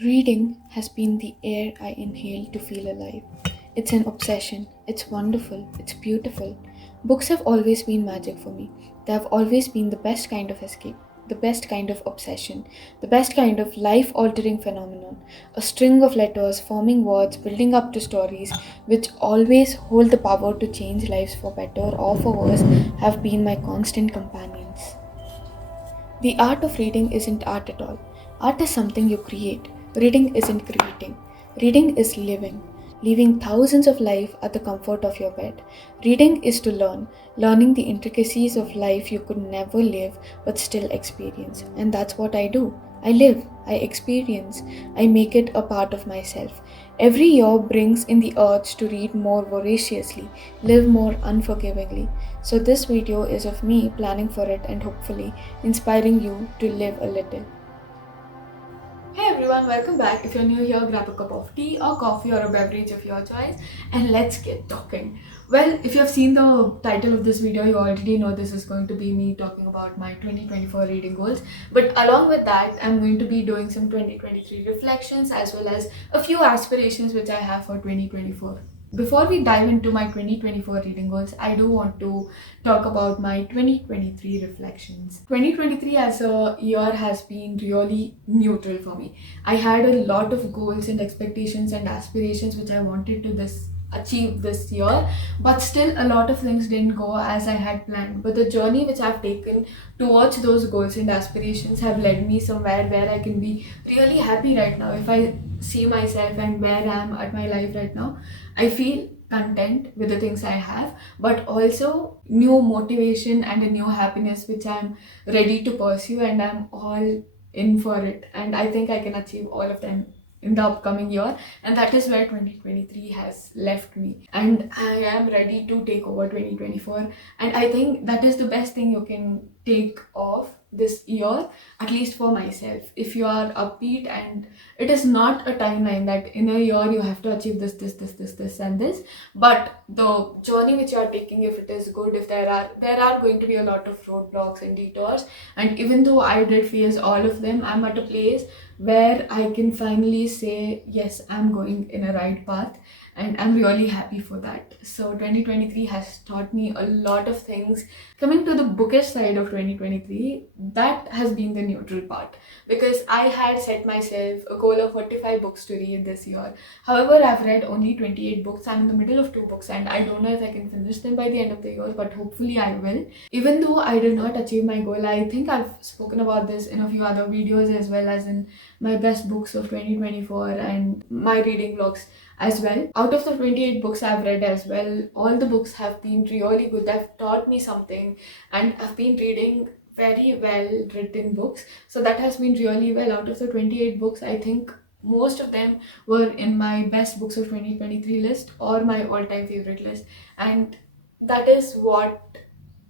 Reading has been the air I inhale to feel alive. It's an obsession. It's wonderful. It's beautiful. Books have always been magic for me. They have always been the best kind of escape, the best kind of obsession, the best kind of life altering phenomenon. A string of letters forming words building up to stories which always hold the power to change lives for better or for worse have been my constant companions. The art of reading isn't art at all. Art is something you create. Reading isn't creating. Reading is living, living thousands of life at the comfort of your bed. Reading is to learn, learning the intricacies of life you could never live but still experience. And that's what I do. I live, I experience, I make it a part of myself. Every year brings in the urge to read more voraciously, live more unforgivingly. So, this video is of me planning for it and hopefully inspiring you to live a little. Hey everyone, welcome back. If you're new here, grab a cup of tea or coffee or a beverage of your choice and let's get talking. Well, if you have seen the title of this video, you already know this is going to be me talking about my 2024 reading goals. But along with that, I'm going to be doing some 2023 reflections as well as a few aspirations which I have for 2024. Before we dive into my 2024 reading goals, I do want to talk about my 2023 reflections. 2023 as a year has been really neutral for me. I had a lot of goals and expectations and aspirations which I wanted to this achieve this year, but still a lot of things didn't go as I had planned. But the journey which I've taken towards those goals and aspirations have led me somewhere where I can be really happy right now. If I see myself and where I am at my life right now, I feel content with the things I have, but also new motivation and a new happiness which I'm ready to pursue, and I'm all in for it. And I think I can achieve all of them in the upcoming year, and that is where 2023 has left me, and I am ready to take over 2024. And I think that is the best thing you can take off this year, at least for myself. If you are upbeat, and it is not a timeline that in a year you have to achieve this and this, but the journey which you are taking, if it is good, if there are going to be a lot of roadblocks and detours, and even though I did face all of them, I'm at a place where I can finally say yes, I'm going in a right path, and I'm really happy for that. So 2023 has taught me a lot of things. Coming to the bookish side of 2023, that has been the neutral part, because I had set myself a goal of 45 books to read this year. However, I've read only 28 books. I'm in the middle of two books and I don't know if I can finish them by the end of the year, but hopefully I will. Even though I did not achieve my goal, I think I've spoken about this in a few other videos as well as in my best books of 2024 and my reading vlogs as well. Out of the 28 books I've read as well, all the books have been really good. They've taught me something, and I've been reading very well written books. So that has been really well. Out of the 28 books, I think most of them were in my best books of 2023 list or my all-time favorite list. And that is what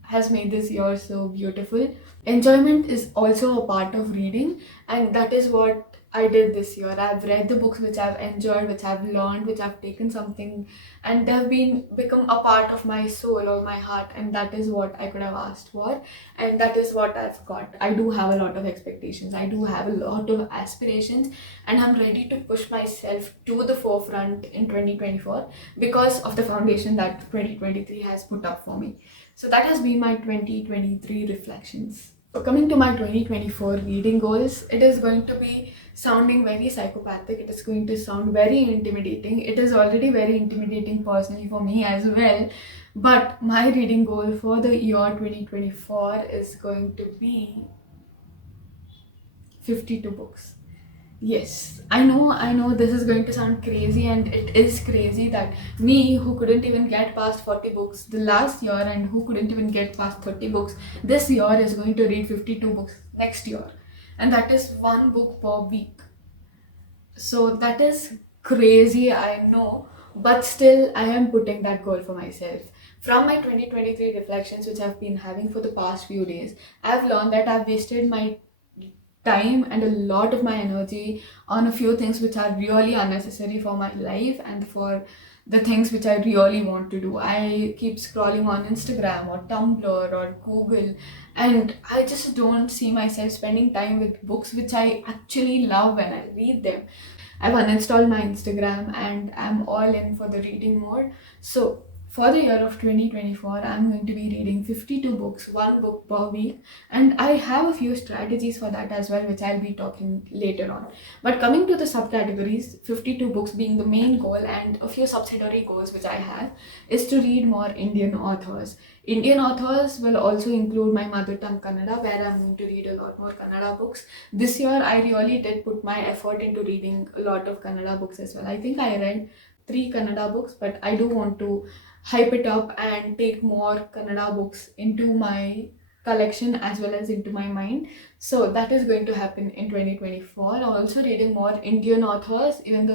has made this year so beautiful. Enjoyment is also a part of reading, and that is what I did this year. I've read the books which I've enjoyed, which I've learned, which I've taken something, and they've been become a part of my soul or my heart, and that is what I could have asked for, and that is what I've got. I do have a lot of expectations, I do have a lot of aspirations, and I'm ready to push myself to the forefront in 2024 because of the foundation that 2023 has put up for me. So that has been my 2023 reflections. So coming to my 2024 reading goals, it is going to be sounding very psychopathic. It is going to sound very intimidating. It is already very intimidating personally for me as well. But my reading goal for the year 2024 is going to be 52 books. Yes, I know this is going to sound crazy, and it is crazy that me, who couldn't even get past 40 books the last year and who couldn't even get past 30 books this year, is going to read 52 books next year. And that is one book per week. So that is crazy, I know, but still, I am putting that goal for myself. From my 2023 reflections, which I've been having for the past few days, I've learned that I've wasted my time and a lot of my energy on a few things which are really unnecessary for my life and for the things which I really want to do. I keep scrolling on Instagram or Tumblr or Google, and I just don't see myself spending time with books which I actually love when I read them. I've uninstalled my Instagram and I'm all in for the reading mode. So for the year of 2024, I'm going to be reading 52 books, one book per week, and I have a few strategies for that as well, which I'll be talking later on. But coming to the subcategories, 52 books being the main goal, and a few subsidiary goals which I have is to read more Indian authors. Indian authors will also include my mother tongue Kannada, where I'm going to read a lot more Kannada books. This year, I really did put my effort into reading a lot of Kannada books as well. I think I read three Kannada books, but I do want to hype it up and take more Kannada books into my collection as well as into my mind. So that is going to happen in 2024. I'm also reading more Indian authors, even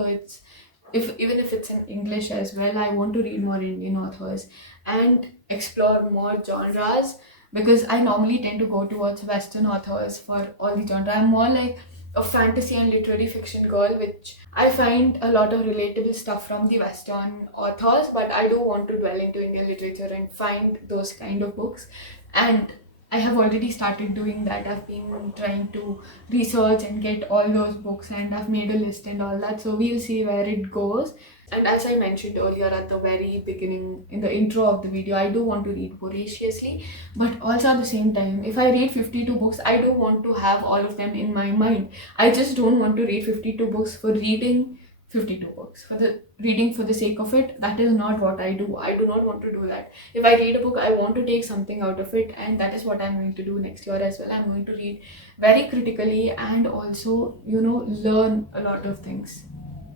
if it's in English as well. I want to read more Indian authors and explore more genres, because I normally tend to go towards Western authors for all the genre. I'm more like a fantasy and literary fiction girl, which I find a lot of relatable stuff from the Western authors, but I do want to dwell into Indian literature and find those kind of books. And I have already started doing that. I've been trying to research and get all those books, and I've made a list and all that. So we'll see where it goes. And as I mentioned earlier at the very beginning, in the intro of the video, I do want to read voraciously, but also at the same time, if I read 52 books, I do want to have all of them in my mind. I just don't want to read 52 books for reading 52 books. For the reading for the sake of it, that is not what I do. I do not want to do that. If I read a book, I want to take something out of it, and that is what I'm going to do next year as well. I'm going to read very critically and also, learn a lot of things.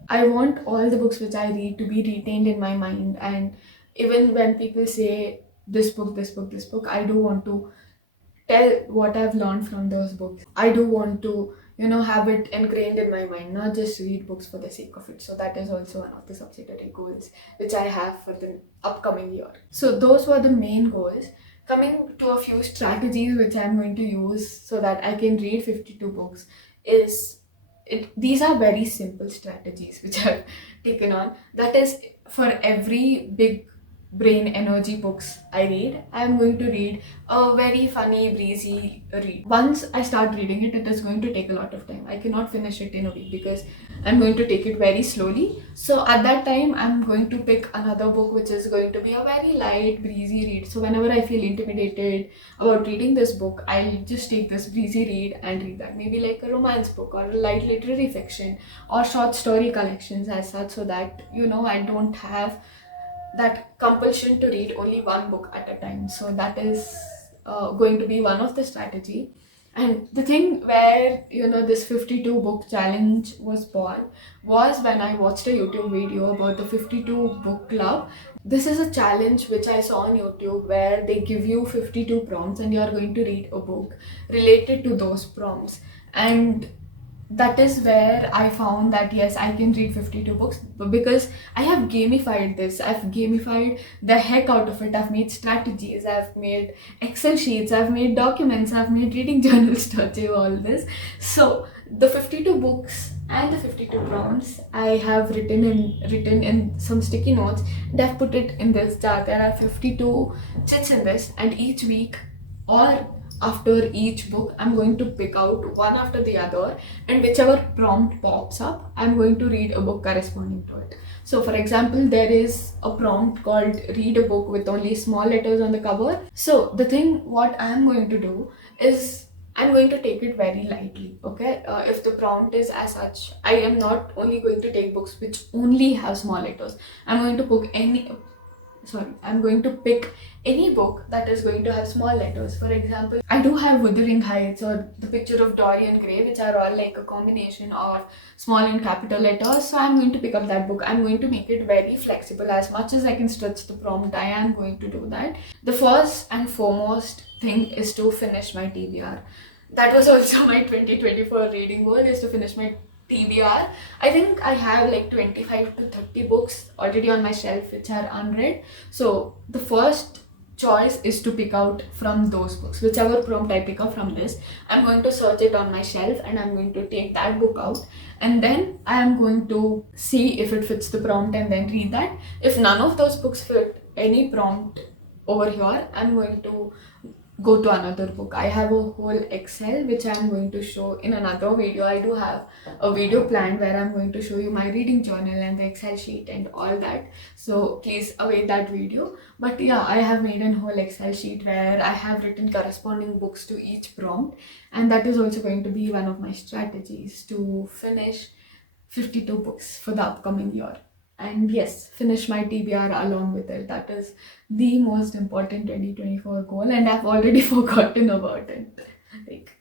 I want all the books which I read to be retained in my mind, and even when people say this book, this book, this book, I do want to tell what I've learned from those books. I do want to, have it ingrained in my mind, not just read books for the sake of it. So that is also one of the subsidiary goals which I have for the upcoming year. So those were the main goals. Coming to a few strategies which I'm going to use so that I can read 52 books is these are very simple strategies which I've taken on. That is, for every big brain energy books I read, I'm going to read a very funny, breezy read. Once I start reading it, it is going to take a lot of time. I cannot finish it in a week because I'm going to take it very slowly. So at that time, I'm going to pick another book which is going to be a very light, breezy read. So whenever I feel intimidated about reading this book, I'll just take this breezy read and read that. Maybe like a romance book or a light literary fiction or short story collections as such, so that, I don't have that compulsion to read only one book at a time. So that is going to be one of the strategy. And the thing where this 52 book challenge was born was when I watched a YouTube video about the 52 book club. This is a challenge which I saw on YouTube where they give you 52 prompts and you are going to read a book related to those prompts. And that is where I found that yes, I can read 52 books, but because I have gamified this. I've gamified the heck out of it. I've made strategies, I've made Excel sheets, I've made documents, I've made reading journals to achieve all this. So the 52 books and the 52 prompts I have written in some sticky notes, and I've put it in this jar. There are 52 chits in this, and each week or after each book, I'm going to pick out one after the other, and whichever prompt pops up, I'm going to read a book corresponding to it. So for example, there is a prompt called read a book with only small letters on the cover. So the thing what I'm going to do is I'm going to take it very lightly. Okay, if the prompt is as such, I am not only going to take books which only have small letters. I'm going to pick any book that is going to have small letters. For example, I do have Wuthering Heights or The Picture of Dorian Gray, which are all like a combination of small and capital letters. So I'm going to pick up that book. I'm going to make it very flexible. As much as I can stretch the prompt, I am going to do that. The first and foremost thing is to finish my TBR. That was also my 2024 reading goal, is to finish my TBR. I think I have like 25 to 30 books already on my shelf which are unread. So the first choice is to pick out from those books. Whichever prompt I pick up from this, I'm going to search it on my shelf and I'm going to take that book out, and then I am going to see if it fits the prompt and then read that. If none of those books fit any prompt over here, I'm going to go to another book. I have a whole Excel which I'm going to show in another video. I do have a video planned where I'm going to show you my reading journal and the Excel sheet and all that. So please await that video. But yeah, I have made a whole Excel sheet where I have written corresponding books to each prompt, and that is also going to be one of my strategies to finish 52 books for the upcoming year. And yes, finish my TBR along with it. That is the most important 2024 goal, and I've already forgotten about it. Like,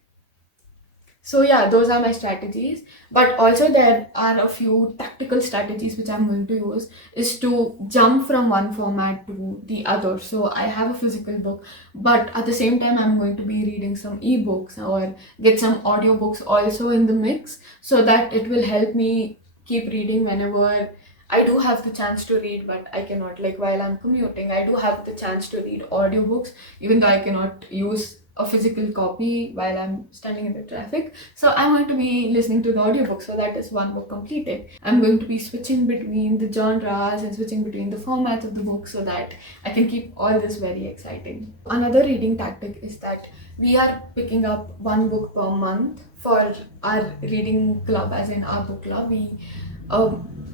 so yeah, those are my strategies. But also there are a few tactical strategies which I'm going to use is to jump from one format to the other. So I have a physical book, but at the same time I'm going to be reading some ebooks or get some audiobooks also in the mix, so that it will help me keep reading whenever I do have the chance to read, but I cannot. Like while I'm commuting, I do have the chance to read audiobooks, even though I cannot use a physical copy while I'm standing in the traffic. So I'm going to be listening to the audiobook. So that is one book completed. I'm going to be switching between the genres and switching between the formats of the book so that I can keep all this very exciting. Another reading tactic is that we are picking up one book per month for our reading club, as in our book club. We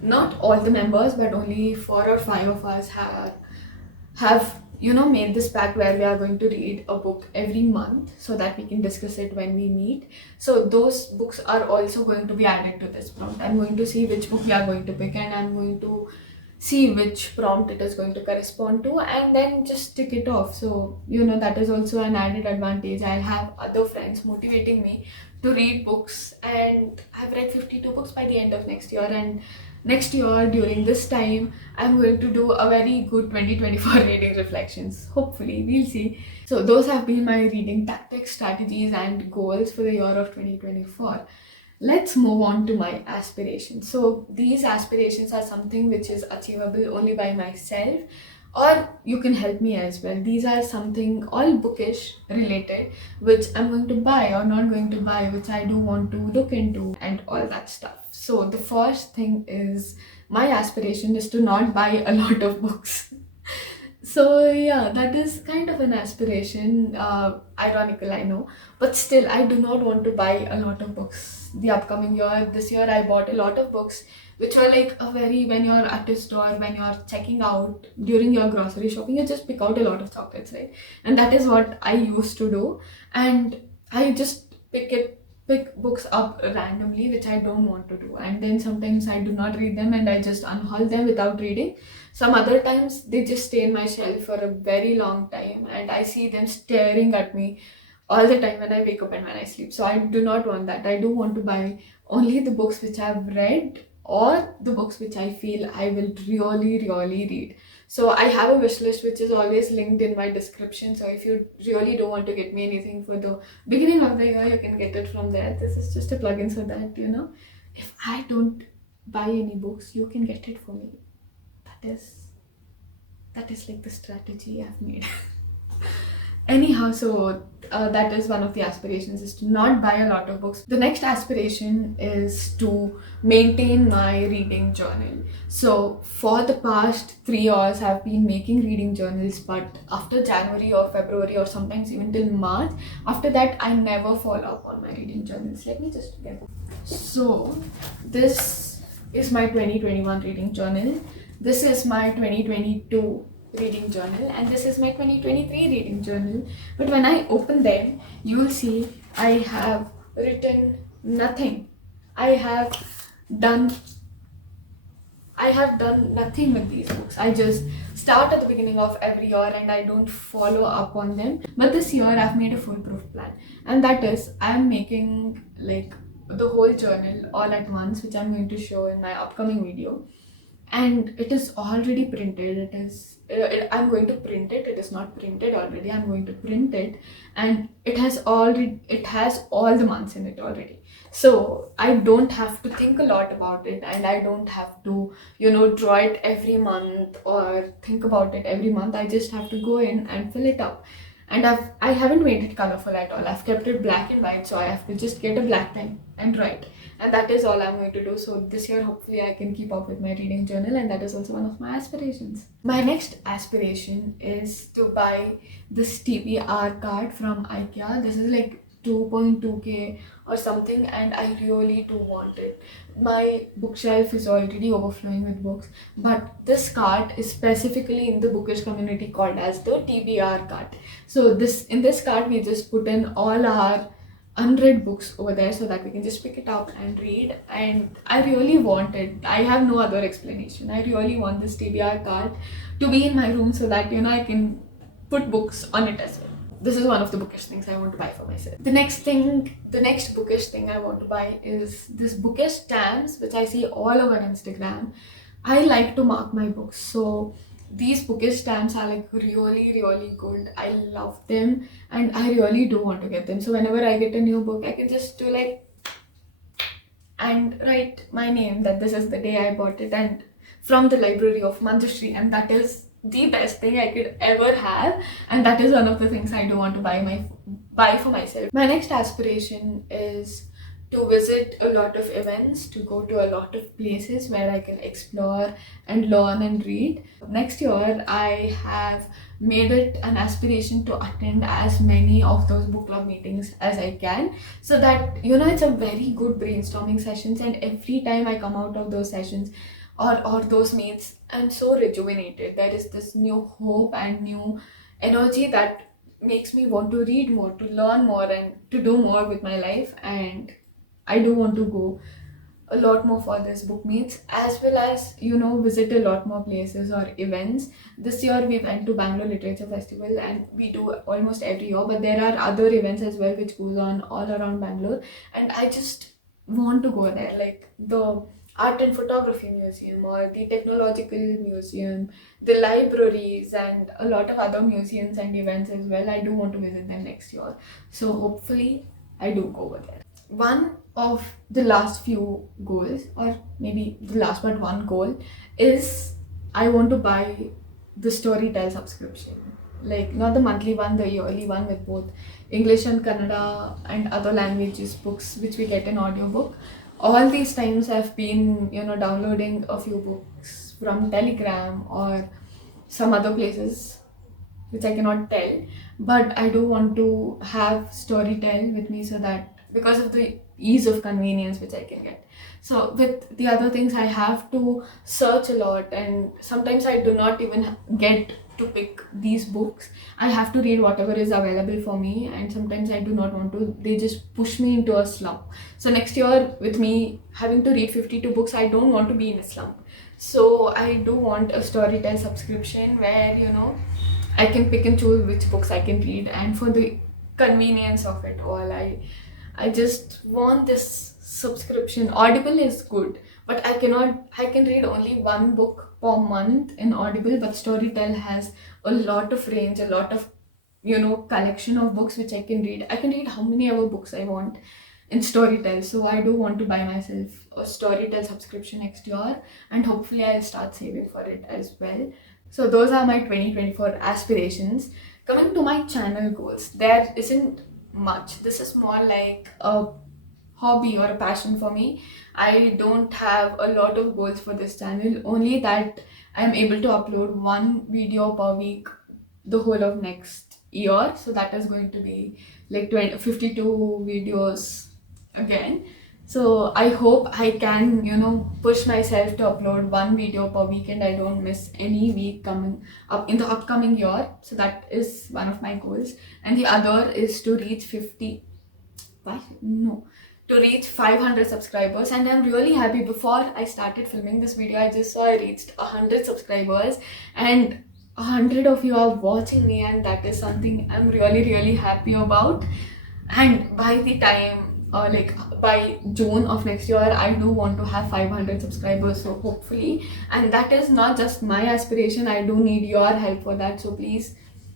not all the members, but only 4 or 5 of us have made this pact where we are going to read a book every month so that we can discuss it when we meet. So those books are also going to be added to this prompt. I'm going to see which book we are going to pick, and I'm going to see which prompt it is going to correspond to, and then just tick it off. So that is also an added advantage. I'll have other friends motivating me to read books, and I've read 52 books by the end of next year. And next year during this time, I'm going to do a very good 2024 reading reflections. Hopefully, we'll see. So those have been my reading tactics, strategies and goals for the year of 2024. Let's move on to my aspirations. So these aspirations are something which is achievable only by myself, or you can help me as well. These are something all bookish related, which I'm going to buy or not going to buy, which I do want to look into and all that stuff. So the first thing is, my aspiration is to not buy a lot of books. So yeah, that is kind of an aspiration. Ironical, I know, but still, I do not want to buy a lot of books the upcoming year. This year, I bought a lot of books, which are like when you're at a store, when you're checking out during your grocery shopping, you just pick out a lot of chocolates, right? And that is what I used to do, and I just pick books up randomly, which I don't want to do, and then sometimes I do not read them and I just unhaul them without reading. Some other times they just stay in my shelf for a very long time and I see them staring at me all the time when I wake up and when I sleep. So I do not want that. I do want to buy only the books which I've read, or the books which I feel I will really read. So I have a wish list which is always linked in my description. So if you really don't want to get me anything for the beginning of the year, you can get it from there. This is just a plugin so that if I don't buy any books, you can get it for me. That is like the strategy I've made. Anyhow, so that is one of the aspirations, is to not buy a lot of books. The next aspiration is to maintain my reading journal. So for the past 3 years, I've been making reading journals, but after January or February or sometimes even till March, after that, I never follow up on my reading journals. Let me just get it. So this is my 2021 reading journal. This is my 2022 reading journal, and this is my 2023 reading journal. But when I open them, you will see I have written nothing. I have done nothing with these books. I just start at the beginning of every year and I don't follow up on them. But this year I've made a foolproof plan, and that is I'm making like the whole journal all at once, which I'm going to show in my upcoming video. And it is already printed. I'm going to print it. It is not printed already. I'm going to print it, and it has all the months in it already. So I don't have to think a lot about it, and I don't have to, draw it every month or think about it every month. I just have to go in and fill it up. And I haven't made it colorful at all. I've kept it black and white, so I have to just get a black pen and write. And that is all I'm going to do. So this year, hopefully, I can keep up with my reading journal, and that is also one of my aspirations. My next aspiration is to buy this TBR card from IKEA. This is like 2.2k or something, and I really do want it. My bookshelf is already overflowing with books, but this card is specifically in the bookish community called as the TBR card. So in this card we just put in all our unread books over there so that we can just pick it up and read, and I really want it. I have no other explanation. I really want this TBR card to be in my room so that I can put books on it as well. This is one of the bookish things I want to buy for myself. The next bookish thing I want to buy is this bookish stamps, which I see all over Instagram. I like to mark my books, so these bookish stamps are like really, really good. I love them, and I really do want to get them. So whenever I get a new book, I can just do like and write my name, that this is the day I bought it, and from the library of Manjushree, and that is the best thing I could ever have, and that is one of the things I do want to buy for myself. My next aspiration is to visit a lot of events, to go to a lot of places where I can explore and learn and read. Next year, I have made it an aspiration to attend as many of those book club meetings as I can, so that it's a very good brainstorming sessions, and every time I come out of those sessions or those meets, I'm so rejuvenated. There is this new hope and new energy that makes me want to read more, to learn more, and to do more with my life. And I do want to go a lot more for this book meets, as well as visit a lot more places or events. This year we went to Bangalore Literature Festival, and we do almost every year, but there are other events as well which goes on all around Bangalore, and I just want to go there, like the Art and Photography Museum or the Technological Museum, the libraries, and a lot of other museums and events as well. I do want to visit them next year, so hopefully I do go over there. One of the last few goals, or maybe the last but one goal, is I want to buy the Storytel subscription. Like, not the monthly one, the yearly one with both English and Kannada and other languages books which we get in audiobook. All these times I've been, downloading a few books from Telegram or some other places which I cannot tell, but I do want to have Storytel with me, so that because of the ease of convenience which I can get. So with the other things, I have to search a lot, and sometimes I do not even get to pick these books. I have to read whatever is available for me, and sometimes I do not want to. They just push me into a slump. So next year, with me having to read 52 books, I don't want to be in a slump. So I do want a Storytel subscription where I can pick and choose which books I can read, and for the convenience of it all, I just want this subscription. Audible is good, but I can read only one book per month in Audible, but Storytel has a lot of range, a lot of collection of books which I can read. I can read how many ever books I want in Storytel. So I do want to buy myself a Storytel subscription next year, and hopefully I'll start saving for it as well. So those are my 2024 aspirations. Coming to my channel goals, there isn't much. This is more like a hobby or a passion for me. I don't have a lot of goals for this channel, only that I'm able to upload one video per week the whole of next year. So that is going to be like 52 videos again. So I hope I can push myself to upload one video per week, and I don't miss any week coming up in the upcoming year. So that is one of my goals, and the other is to reach 500 subscribers. And I'm really happy. Before I started filming this video, I just saw I reached 100 subscribers, and 100 of you are watching me, and that is something I'm really, really happy about. And by the time by June of next year, I do want to have 500 subscribers, so hopefully. And that is not just my aspiration, I do need your help for that. So please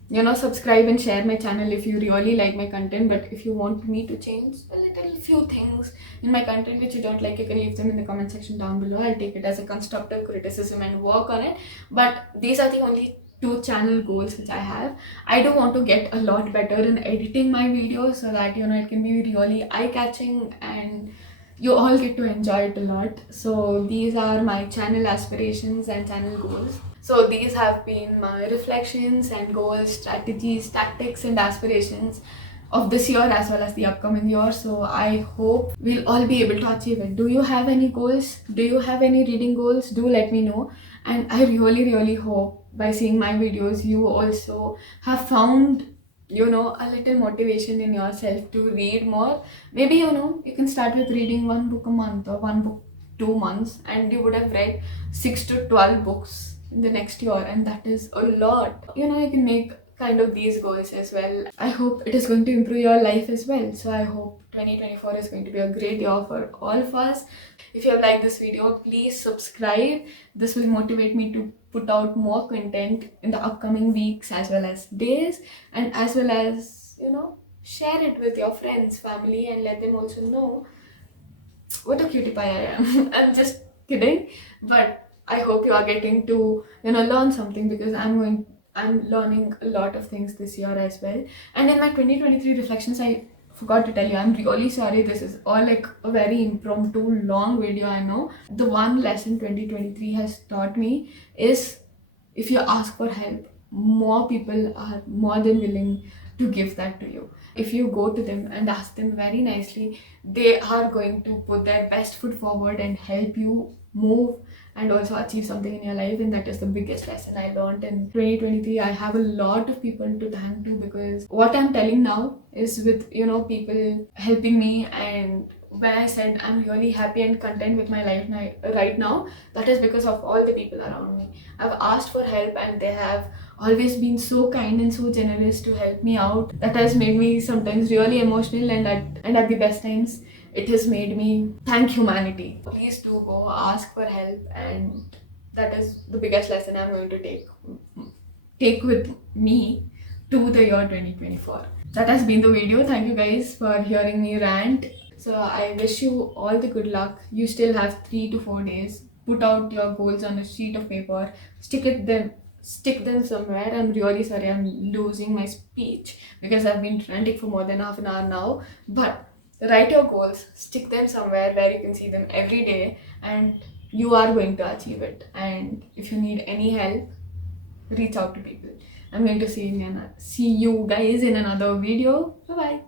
Subscribe and share my channel if you really like my content. But if you want me to change a little few things in my content which you don't like, you can leave them in the comment section down below. I'll take it as a constructive criticism and work on it. But these are the only two channel goals which I have. I do want to get a lot better in editing my videos so that it can be really eye-catching and you all get to enjoy it a lot. So these are my channel aspirations and channel goals. So these have been my reflections and goals, strategies, tactics and aspirations of this year as well as the upcoming year. So I hope we'll all be able to achieve it. Do you have any goals? Do you have any reading goals? Do let me know. And I really hope by seeing my videos you also have found a little motivation in yourself to read more. Maybe you can start with reading one book a month or one book 2 months, and you would have read 6 to 12 books in the next year, and that is a lot. You can make kind of these goals as well. I hope it is going to improve your life as well. So I hope 2024 is going to be a great year for all of us. If you have liked this video, please subscribe. This will motivate me to put out more content in the upcoming weeks as well as days, and as well as share it with your friends, family, and let them also know what a cutie pie I am. I'm just kidding, but I hope you are getting to learn something, because I'm learning a lot of things this year as well. And in my 2023 reflections, I forgot to tell you, I'm really sorry, this is all like a very impromptu long video, I know. The one lesson 2023 has taught me is, if you ask for help, more people are more than willing to give that to you. If you go to them and ask them very nicely, they are going to put their best foot forward and help you move and also achieve something in your life. And that is the biggest lesson I learned in 2023. I have a lot of people to thank to, because what I'm telling now is with people helping me. And when I said I'm really happy and content with my life right now, that is because of all the people around me. I've asked for help and they have always been so kind and so generous to help me out. That has made me sometimes really emotional, and at the best times it has made me thank humanity. Please do go ask for help, and that is the biggest lesson I'm going to take with me to the year 2024. That has been the video. Thank you guys for hearing me rant. So I wish you all the good luck. You still have 3 to 4 days. Put out your goals on a sheet of paper. Stick them somewhere. I'm really sorry I'm losing my speech because I've been ranting for more than half an hour now. But write your goals, stick them somewhere where you can see them every day, and you are going to achieve it. And if you need any help, reach out to people. I'm going to see you guys in another video. Bye bye.